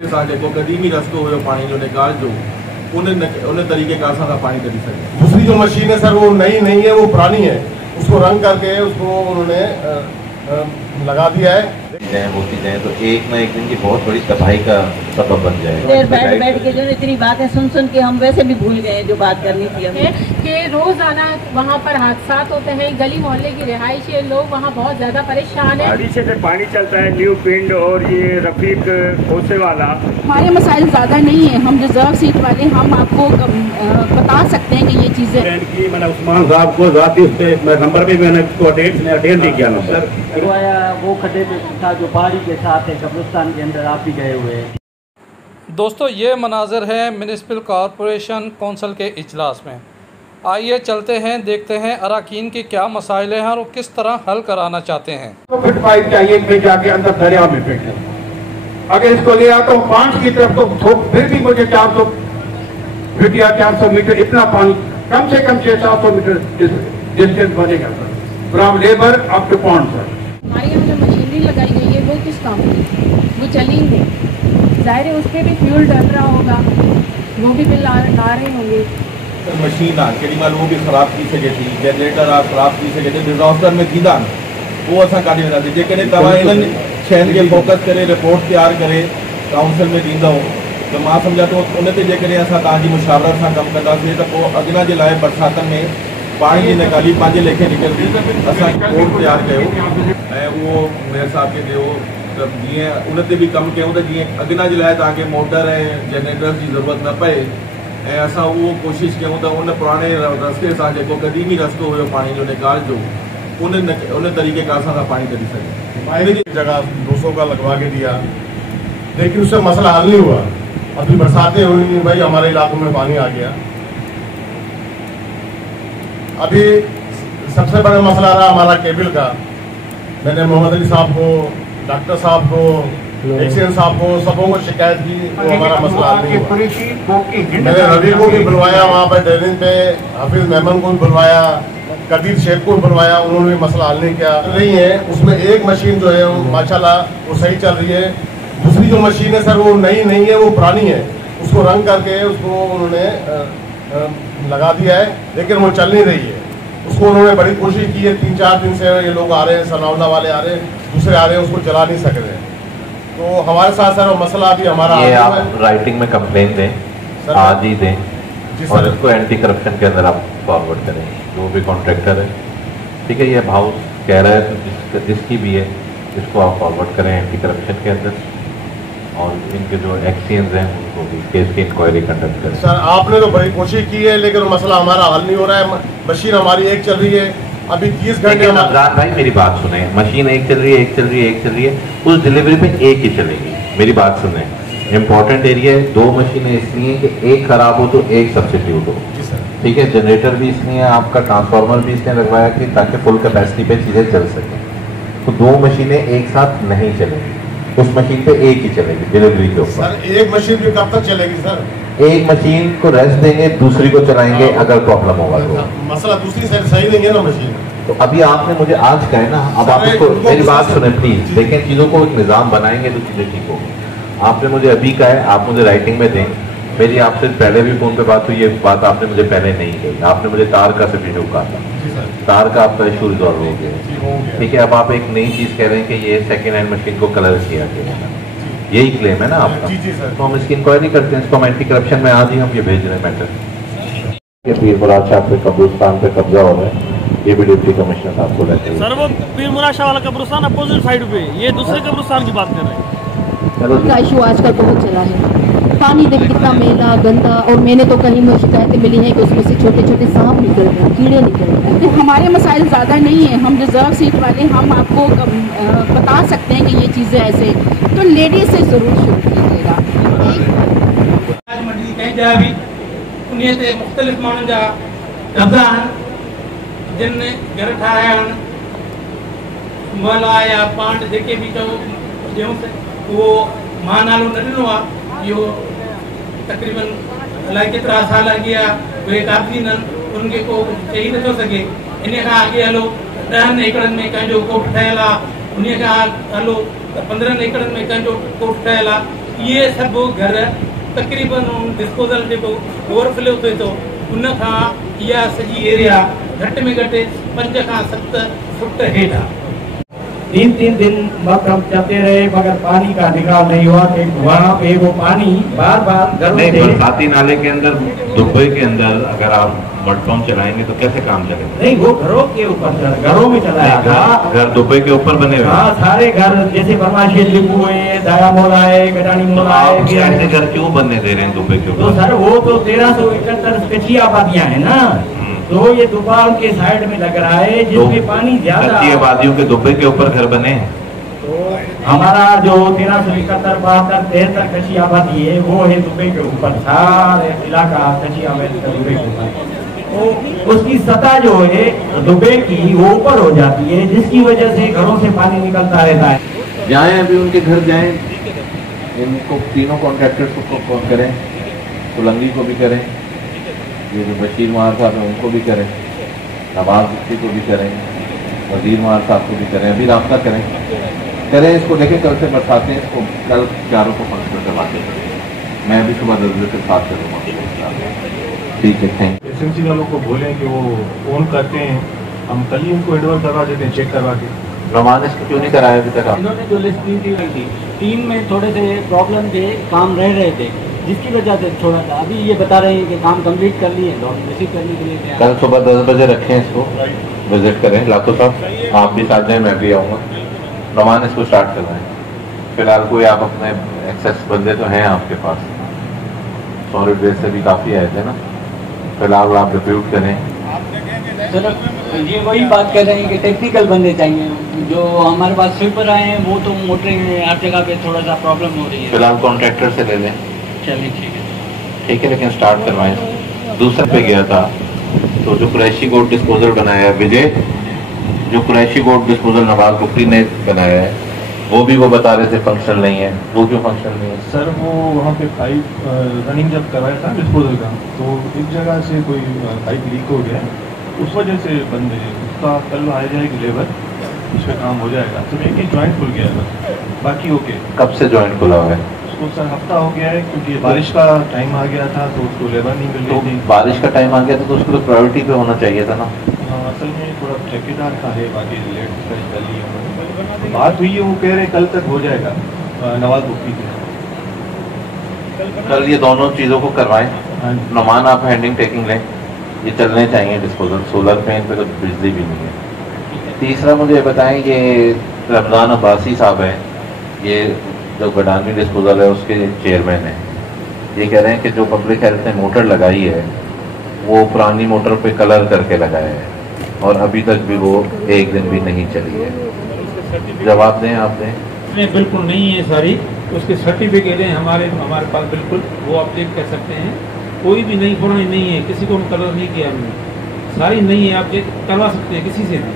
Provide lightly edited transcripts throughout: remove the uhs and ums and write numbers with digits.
जेको क़दीमी रस्तो हुयो पानी जो निकाल जो उन तरीके का असां पानी कढी सघे। दूसरी जो मशीन है सर वो नई नहीं है, वो पुरानी है, उसको रंग करके उसको उन्होंने लगा दिया है। होती जाए तो एक ना एक दिन की बहुत बड़ी तबाही का सबब बन जाएगा। बैठ के जो इतनी बातें सुन के हम वैसे भी भूल गए जो बात करनी थी हमें कि रोजाना वहाँ पर हादसा होते हैं। गली मोहल्ले की रिहाइश है, लोग वहाँ बहुत ज्यादा परेशान है। बारिश से पानी चलता है, न्यू पिंड और ये रफीक खोसे वाला। हमारे मसाइल ज्यादा नहीं है, हम रिजर्व सीट वाले हम आपको बता सकते हैं कि ये चीजें की मैंने उस्मान साहब को नंबर भी मैंने उसको अटेंड भी किया नंबर। वो खड्डे पे था जो पहाड़ी के साथ है, कब्रिस्तान के अंदर आप भी गए हुए हैं। दोस्तों ये मनाज़र है म्युनिसिपल कॉरपोरेशन कौंसिल के इजलास में। आइए चलते हैं, देखते हैं अरकान के क्या मसाइल हैं और किस तरह हल कराना चाहते हैं। तो फिट पाइप चाहिए मैं जाके अंदर दरिया में फेंक दूं। अगर इसको ले आता हूँ 5 की तरफ तो फिर भी मुझे 400 फीट या 400 मीटर इतना पानी कम से कम 600-700 मीटर डिस्टेंस बनेगा sir, from labour up to pond sir. हमारे यहाँ जो मशीनरी लगाई गई है वो किस काम की, वो चली नहीं, जाहिर है उस पर भी फ्यूल डल रहा होगा, वो भी बिल आ रहे होंगे। मशीन केॾी महिल वो भी ख़राब थी सके थी, जनरेटर ख़राब थी सके थी, डिजास्टर में थींदा वो असां काॾे वेंदासीं। जेकॾहिं तव्हां इन्हनि शयुनि खे फोकस करे रिपोर्ट तैयार करे काउंसिल में ॾींदव तो मां सम्झा थो उन ते जेकॾहिं असां तव्हांजी मुशावरत सां कमु कंदासीं त पोइ अॻियां जे लाइ बरसातनि में पानी जी निकाली पंहिंजे लेखे निकिरंदी। असां कोड तैयार कयो ऐं उहो मेयर साहब खे ॾियो त जीअं उन ते बि कमु कयूं त जीअं अॻियां जे लाइ तव्हांखे मोटर ऐं जनरेटर जी ज़रूरत न पए ऐं असां उहो कोशिशि कयूं त उन पुराणे रस्ते सां जेको क़दीमी रस्तो हुयो पानी जो निकाल जो उन तरीके का असां पानी कढी सघे। मायने की जगह 200 का लगवा के दिया, लेकिन उससे मसला हल नहीं हुआ। अभी बरसातें हुई भाई, हमारे इलाकों में पानी आ गया। अभी सबसे बड़ा मसला रहा हमारा केबल का। मैंने मोहम्मद अली साहब को, डॉक्टर साहब को, एक्सीडेंट साहब को, सबों को शिकायत की, वो हमारा मसला हल नहीं हुआ। मैंने रवि को भी बुलवाया वहाँ पर ड्रेनिंग पे, हाफिज मेमन को भी बुलवाया, कबीर शेख को बुलवाया, उन्होंने भी मसला हल नहीं किया। नहीं है उसमें एक मशीन जो है वो माशाल्लाह वो सही चल रही है। दूसरी जो मशीन है सर वो नई नहीं है, वो पुरानी है, उसको रंग करके उसको उन्होंने लगा दिया है, लेकिन वो चल नहीं रही है। उसको उन्होंने बड़ी कोशिश की है, 3-4 दिन से ये लोग आ रहे हैं, सनाउल्ला वाले आ रहे हैं, दूसरे आ रहे हैं, उसको चला नहीं सक रहे हैं। तो हमारे साथ सर वो मसला अभी हमारा ये आप राइटिंग में कंप्लेन दें, आज ही दें और इसको एंटी करप्शन के अंदर आप फॉरवर्ड करें। जो भी कॉन्ट्रैक्टर है, ठीक है, ये भाव कह रहा है तो जिसकी भी है इसको आप फॉरवर्ड करें एंटी करप्शन के अंदर, और इनके जो एक्सीडेंट्स हैं उनको भी केस की इंक्वायरी कंडक्ट करें। सर आपने तो बड़ी कोशिश की है, लेकिन मसला हमारा हल नहीं हो रहा है। मशीन हमारी एक चल रही है, अभी 30 घंटे। भाई मेरी बात सुने, मशीन एक चल रही है, एक चल रही है, एक चल रही है, उस डिलीवरी पे एक ही चलेगी। मेरी बात सुने, इम्पोर्टेंट एरिया है, 2 मशीनें इसलिए कि एक खराब हो तो एक सब्सिट्यूट हो, ठीक है। जनरेटर भी इसलिए, आपका ट्रांसफार्मर भी इसलिए लगवाया कि ताकि फुल कैपेसिटी पे चीज़ें चल सकें। तो 2 मशीनें एक साथ नहीं चलेंगी, उस मशीन पे एक ही चलेगी डिलीवरी के ऊपर। सर एक मशीन भी कब तक चलेगी सर? एक मशीन को रेस्ट देंगे, दूसरी को चलाएंगे अगर प्रॉब्लम होगा तो। मसला दूसरी साइड सही नहीं है ना मशीन। तो अभी आपने मुझे आज कहे ना, अब आप इसको मेरी बात सुने प्लीज, देखें चीज़ों को एक निज़ाम बनाएंगे तो चीज़ें ठीक होगी। आपने मुझे अभी कहा है, आप मुझे राइटिंग में दें। मेरी आपसे पहले भी फ़ोन पे बात हुई, ये बात आपने मुझे पहले नहीं कही। आपने मुझे तार का सिर्फ इशू कहा था, तार का आपका इशू रिजॉल्व हो गया, ठीक है। अब आप एक नई चीज़ कह रहे हैं कि ये सेकेंड हैंड मशीन को कलर किया गया, यही क्लेम है ना आपका? तो हम इसकी इंक्वायरी करते हैं, इसको हम एंटी करप्शन में आज ही हम ये भेज रहे हैं मैटर। ये पीर मुराद शाह पे कब्रिस्तान पे कब्जा हो रहा है, ये भी डिप्टी कमिश्नर साहब को रहते हैं। सर वो पीर मुराद शाह वाला कब्रिस्तान अपोजिट साइड पे, ये दूसरे कब्रिस्तान की बात कर रहे हैं। का इशू आजकल बहुत चला है। पानी देख कितना मैला गंदा, और मैंने तो कहीं मुझे शिकायतें मिली हैं कि उसमें से छोटे छोटे सांप निकल रहे हैं, कीड़े निकल रहे हैं। हमारे मसाइल ज़्यादा नहीं है, हम रिजर्व सीट वाले हम आपको बता सकते हैं कि ये चीज़ें ऐसे, तो लेडीज से ज़रूर शुरू कीजिएगा। मुख्तलिफ माण्हुनि जा कब्ज़ा आहिनि, जिन घर ठाहिया आहिनि, मोहल्ला या पांड जेके बि चयो वो मां नालो न ॾिनो आहे। इहो तक़रीबन अलाए केतिरा साल अॻे आहे, उहे काफ़ी उनखे को चई नथो सघे। इन खां अॻे हलो 10 एकड़नि में कंहिंजो कोठ ठहियल आहे, उन खां हलो 15 एकड़नि में कंहिंजो कोठ ठहियल आहे। ये सब घर तकरीबन डिस्पोजल जो ओवरफ्लो थे तो उन खां इहा सॼी एरिया घट में घट 5 खां 7 फुट हेठा 3 दिन मतलब चलते रहे मगर पानी का निकाल नहीं हुआ कि वहाँ पे वो पानी बार बार घरों से बरसाती नाले के अंदर दुबई के अंदर अगर आप मड पंप चलाएंगे तो कैसे काम चलेगा? नहीं, वो घरों के ऊपर घरों में चलाया था। घर दुबई के ऊपर बने हुए? हाँ, सारे घर जैसे बरमाशी लिपू है, दाया मोला है, गडानी मोला है। ऐसे घर क्यों बनने दे रहे हैं दुबई के ऊपर? तो सर वो तो 1371 कच्ची आबादियाँ है ना, तो ये दुकान के साइड में लग रहा है जिसमें पानी ज्यादा। कच्ची आबादियों के दुबई के ऊपर घर बने हैं? हमारा जो 1371, 72, 73 कच्ची आबादी है वो है दुबई के ऊपर, सारे इलाका कच्ची आबादी का दुबई के ऊपर। तो उसकी सतह जो है दुबई की वो ऊपर हो जाती है, जिसकी वजह से घरों से पानी निकलता रहता है। जाएं अभी उनके घर जाएं, इनको तीनों कॉन्ट्रैक्टर्स को फोन करें, कुलंगी को भी करें, ये जो बशीर मार साहब है उनको भी करें, नवाज मुफ्ती को भी करें, वजीर मार साहब को भी करें, अभी रब्ता करें इसको। लेकिन कल से बरसाते हैं, इसको कल चारों को फंक्शन करवाते हैं। मैं भी सुबह 10 बजे के साथ करूँगा। ठीक है, थैंक यू। एसएमसी वालों को बोलें कि वो फोन करते हैं, हम कल ही उनको हैंडओवर करवा देते हैं, चेक करवा के। रमान इसको क्यों नहीं कराया अभी तक? इन्होंने जो लिस्ट दी थी टीम में थोड़े से प्रॉब्लम थे, काम रह रहे थे जिसकी वजह से छोड़ा था। अभी ये बता रहे हैं कि काम कंप्लीट कर लिए, रिसीव करने के लिए कल सुबह 10 बजे रखें, इसको विजिट करें। लाखों साहब आप भी साथ जाएं, मैं भी आऊँगा। रमान इसको स्टार्ट करवाएं। फिलहाल कोई आप अपने एक्सेस बंदे तो हैं आपके पास, सॉलिड वेस्ट से भी काफ़ी आए थे ना, फिलहाल आप रिप्यूट करें। सर ये वही बात कर रहे हैं कि टेक्निकल बंदे चाहिए। जो हमारे पास स्वीपर आए हैं वो तो मोटरिंग हर जगह पे थोड़ा सा प्रॉब्लम हो रही है। फिलहाल कॉन्ट्रैक्टर से ले लें। चलिए ठीक है, लेकिन स्टार्ट करवाएं। दूसरे पे गया था तो जो कुरैशी गोट डिस्पोजल बनाया है विजय, जो कुरैशी गोट डिस्पोजल नवाज मुफ्ती ने बनाया है, वो भी वो बता रहे थे फंक्शन नहीं है। वो क्यों फंक्शन नहीं है? सर वो वहाँ पे पाइप रनिंग जब करवाया था डिस्पोजल का, तो एक जगह से कोई पाइप लीक हो गया, उस वजह से बंद है। उसका कल आ जाएगी लेबर, उस पर काम हो जाएगा। तो एक ही जॉइंट खुल गया है, बाकी ओके। कब से जॉइंट खुला हुआ है? उसको सर हफ्ता हो गया है, क्योंकि बारिश का टाइम आ गया था तो उसको लेबर नहीं मिल रही थी। बारिश का टाइम आ गया था तो उसको तो प्रायोरिटी पे होना चाहिए था ना। असल में थोड़ा ठेकेदार का है, बाकी लेट कर ली बात हुई है। वो कह रहे कल तक हो जाएगा नवाज मुफ्ती के। कल ये दोनों चीज़ों को करवाएं। नमान आप हैंडिंग टेकिंग लें, ये चलने चाहिए डिस्पोजल। सोलर पे इन पे तो बिजली भी नहीं है। तीसरा मुझे बताएं, ये रमज़ान अब्बासी साहब हैं, ये जो गडानी डिस्पोजल है उसके चेयरमैन हैं। ये कह रहे हैं कि जो पब्लिक हेल्थ ने मोटर लगाई है वो पुरानी मोटर पे कलर करके लगाया है और अभी तक भी वो एक दिन भी नहीं चली है। जवाब दें आप दें। नहीं, बिल्कुल नहीं है सारी, उसके सर्टिफिकेट हैं हमारे पास, बिल्कुल वो आप चेक कर सकते हैं। कोई भी नई पुरानी नहीं है, किसी को कलर नहीं किया हमने, सारी नहीं है, आप चेक करवा सकते हैं किसी से भी।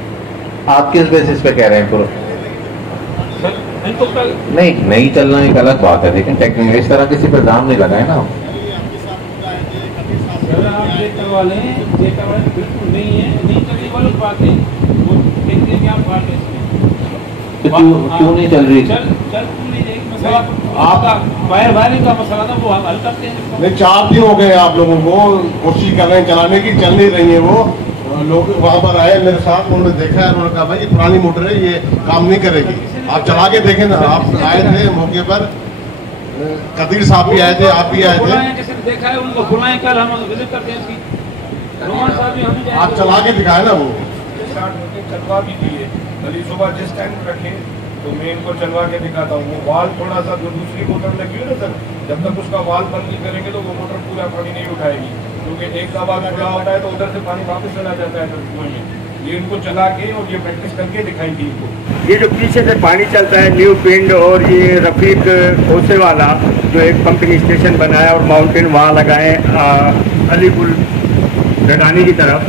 आप किस बेसिस पे कह रहे हैं? नहीं तो कल नहीं चलना एक अलग बात है, लेकिन टेक्निकल इस तरह किसी पर दाम नहीं लगाए ना। सर आप चेक करवा लें, बिल्कुल नहीं है, नहीं चलने वाली बात है, वो देखते हैं क्या बात है इसमें। तो क्यों नहीं चल रही? आपका वायरिंग का मसला था, वो हल करते हैं। नहीं, 4 दिन हो गए आप लोगों को कोशिश कर रहे हैं चलाने की, चल नहीं रही है। वो लोग वहाँ पर आए मेरे साथ, उन्होंने देखा है, उन्होंने कहा भाई ये पुरानी मोटर है, ये काम नहीं करेगी। आप चला के देखें ना। आप आए थे मौके पर, कदीर साहब भी आए थे, आप भी आए थे। किसी ने देखा है उनको बुलाएं, कल हम विजिट करते हैं इसकी। आप चला के दिखाए ना। वो चलवा भी दिए, कल सुबह जिस टाइम रखें तो मैं इनको चलवा के दिखाता हूँ। वो वाल थोड़ा सा जो दूसरी मोटर लगी है ना सर, जब तक उसका वाल बंद नहीं करेंगे तो वो मोटर पूरा पानी नहीं उठाएगी, क्योंकि एक दफा खुला होता है तो उधर से पानी वापस चला जाता है कुएं में। ये इनको चला के और ये प्रैक्टिस करके दिखाई थी इनको। ये जो पीछे से पानी चलता है न्यू पिंड और ये रफीक खोसे वाला जो एक पंपिंग स्टेशन बनाया और माउंटेन वहाँ लगाए अलीपुर गडानी की तरफ,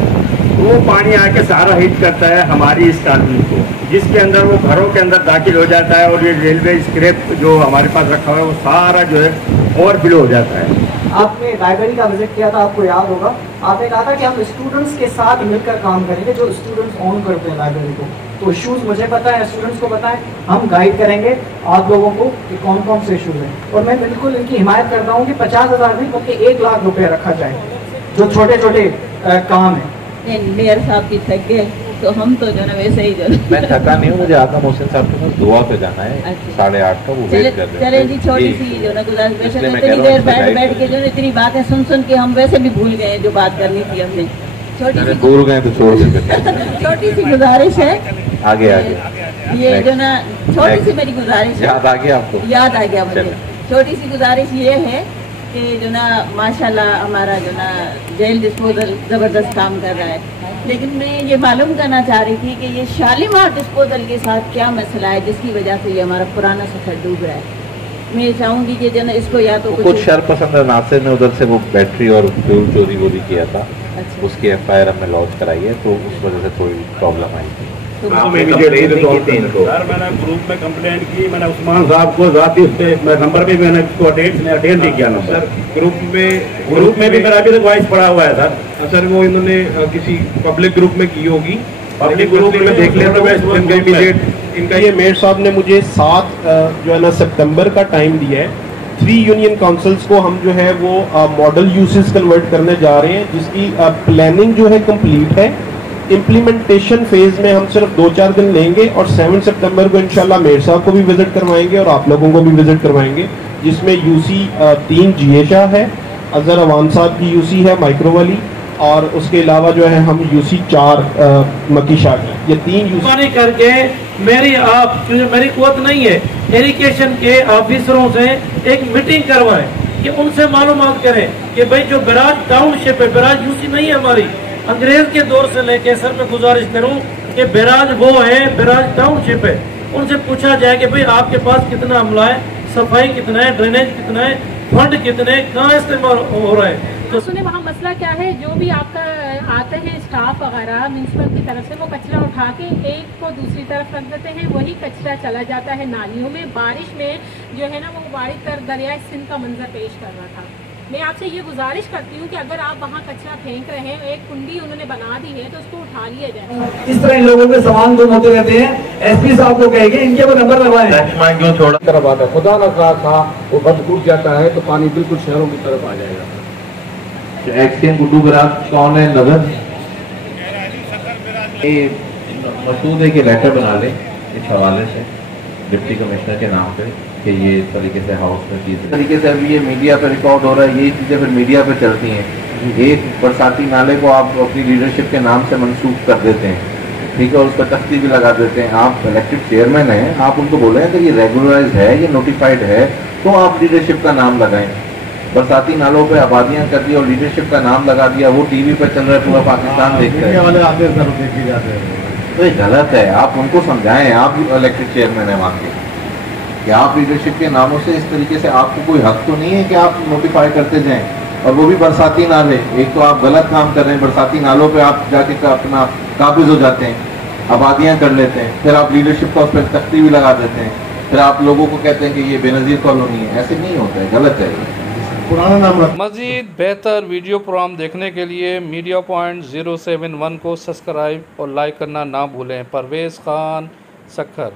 वो पानी आके सारा हिट करता है हमारी इस कॉलोनी को, जिसके अंदर वो घरों के अंदर दाखिल हो जाता है और ये रेलवे स्क्रैप जो हमारे पास रखा हुआ है वो सारा जो है ओवरफ्लो हो जाता है। आपने लाइब्रेरी का विजिट किया था, आपको याद होगा, आपने कहा था कि हम स्टूडेंट्स के साथ मिलकर काम करेंगे, जो स्टूडेंट्स ऑन करते हैं लाइब्रेरी को। तो इश्यूज मुझे पता है, स्टूडेंट्स को पता है, हम गाइड करेंगे आप लोगों को कि कौन कौन से इशू हैं। और मैं बिल्कुल इनकी हिमायत करता हूँ कि 50,000 नहीं बल्कि 1 लाख रुपये रखा जाए जो छोटे छोटे काम हैं। मेयर साहब की थक गए तो हम तो जो ना वैसे ही जो मैं थका नहीं हूँ, मुझे आदम मोहसिन साहब के पास दुआ पे जाना है 8:30 का, वो वेट कर रहे हैं। चले जी, छोटी सी जो ना गुजारिश, इतनी देर बैठ के जो ना इतनी बातें सुन के हम वैसे भी भूल गए जो बात करनी थी हमने। छोटी सी भूल गए तो छोड़ देते। छोटी सी गुजारिश है, आगे ये जो ना छोटी सी मेरी गुजारिश है। याद आ गया आपको? याद आ गया मुझे। छोटी सी गुजारिश ये है कि जो ना माशाल्लाह हमारा जो ना जेल डिस्पोजल ज़बरदस्त काम कर रहा है, लेकिन मैं ये मालूम करना चाह रही थी कि ये शालीमार डिस्पोजल के साथ क्या मसला है जिसकी वजह से ये हमारा पुराना सफर डूब रहा है। मैं चाहूँगी कि जो ना इसको या तो कुछ शरपसंद नासिर ने उधर से वो बैटरी और फ्यूल चोरी वोरी किया था, उसकी FIR हमने लॉन्च कराई है, तो उस वजह से थोड़ी प्रॉब्लम आई थी। मैंने ग्रुप में कंप्लेंट की, मैंने उस्मान साहब को जाती उस पर नंबर पे मैंने उसको अटेंड नहीं किया नंबर। ग्रुप में भी मेरा अभी तक वॉइस पड़ा हुआ है सर। सर वो इन्होंने किसी पब्लिक ग्रुप में की होगी, पब्लिक ग्रुप में देख लिया तो इनका ये मेयर साहब ने मुझे 7 जो है ना सितंबर का टाइम दिया है। 3 यूनियन काउंसिल्स को हम जो है वो मॉडल यूसेस कन्वर्ट करने जा रहे हैं, जिसकी प्लानिंग जो है कंप्लीट है। इम्प्लीमेंटेशन फेज में हम सिर्फ 2-4 दिन लेंगे और 7 सितंबर को इंशाल्लाह मेयर साहब को भी विजिट करवाएंगे और आप लोगों को भी विजिट करवाएंगे, जिसमें UC 3 जिएशा है, अजहर अवान साहब की UC है माइक्रो वाली, और उसके अलावा जो है हम UC 4 मक्की शाह की, ये 3 UC करके मेरी कुव्वत नहीं है, इरिगेशन के ऑफिसरों से एक मीटिंग करवाएं कि उनसे मालूमात करें कि भाई जो बराज टाउनशिप है, बराज UC नहीं है हमारी, अंग्रेज के दौर से लेके सर मैं गुजारिश करूं कि बैराज वो है, बैराज टाउनशिप है, उनसे पूछा जाए कि भाई आपके पास कितना अमला है, सफाई कितना है, ड्रेनेज कितना है, फंड कितने, कहाँ इस्तेमाल हो रहा है। तो सुने वहाँ मसला क्या है, जो भी आपका आते हैं स्टाफ वगैरह म्यूनसिपल की तरफ से, वो कचरा उठा के एक को दूसरी तरफ रख देते हैं, वही कचरा चला जाता है नालियों में। बारिश में जो है ना वो बारिश दरियाए सिंध का मंजर पेश कर रहा था। मैं आपसे ये गुजारिश करती हूँ कि अगर आप वहाँ कचरा फेंक रहे हैं, एक कुंडी उन्होंने बना दी है तो उसको उठा लिया जाए। इस तरह इन लोगों के सामान गुम होते रहते हैं। SP साहब को कहेंगे इनके वो नंबर लगवाएं। क्यों छोड़ा करवाता, खुदा ना खासा वो बंद टूट जाता है तो पानी बिल्कुल शहरों की तरफ आ जाएगा। एक्सचेंज गुड्डू बराज कौन है नगर, मसूद है कि लेटर बना ले इस हवाले से डिप्टी कमिश्नर के नाम पे कि ये इस तरीके से हाउस में चीज़ तरीके से अभी ये मीडिया पे रिकॉर्ड हो रहा है, यही चीज़ें फिर मीडिया पे चलती हैं। एक बरसाती नाले को आप अपनी लीडरशिप के नाम से मंसूख कर देते हैं, ठीक है, और उस पर तख्ती भी लगा देते हैं। आप इलेक्टेड चेयरमैन हैं, आप उनको बोले कि ये रेगुलराइज है, ये नोटिफाइड है, तो आप लीडरशिप का नाम लगाएं। बरसाती नालों पे आबादियां कर दी और लीडरशिप का नाम लगा दिया, वो TV पे चल रहा है, पूरा पाकिस्तान देखते हैं, तो ये गलत है। आप उनको समझाएं, आप इलेक्टेड चेयरमैन है वहाँ के, कि आप लीडरशिप के नामों से इस तरीके से आपको कोई हक तो नहीं है कि आप नोटिफाई करते जाएं, और वो भी बरसाती नाले। एक तो आप गलत काम कर रहे हैं, बरसाती नालों पे आप जाके अपना काबिज हो जाते हैं, आबादियां कर लेते हैं, फिर आप लीडरशिप का उस पर तख्ती भी लगा देते हैं, फिर आप लोगों को कहते हैं कि ये बेनज़ीर कॉलोनी है। ऐसे नहीं होता है, गलत है। पुराना नाम मज़ीद बेहतर वीडियो प्रोग्राम देखने के लिए मीडिया पॉइंट 071 को सब्सक्राइब और लाइक करना ना भूलें। परवेज़ खान सक्खर।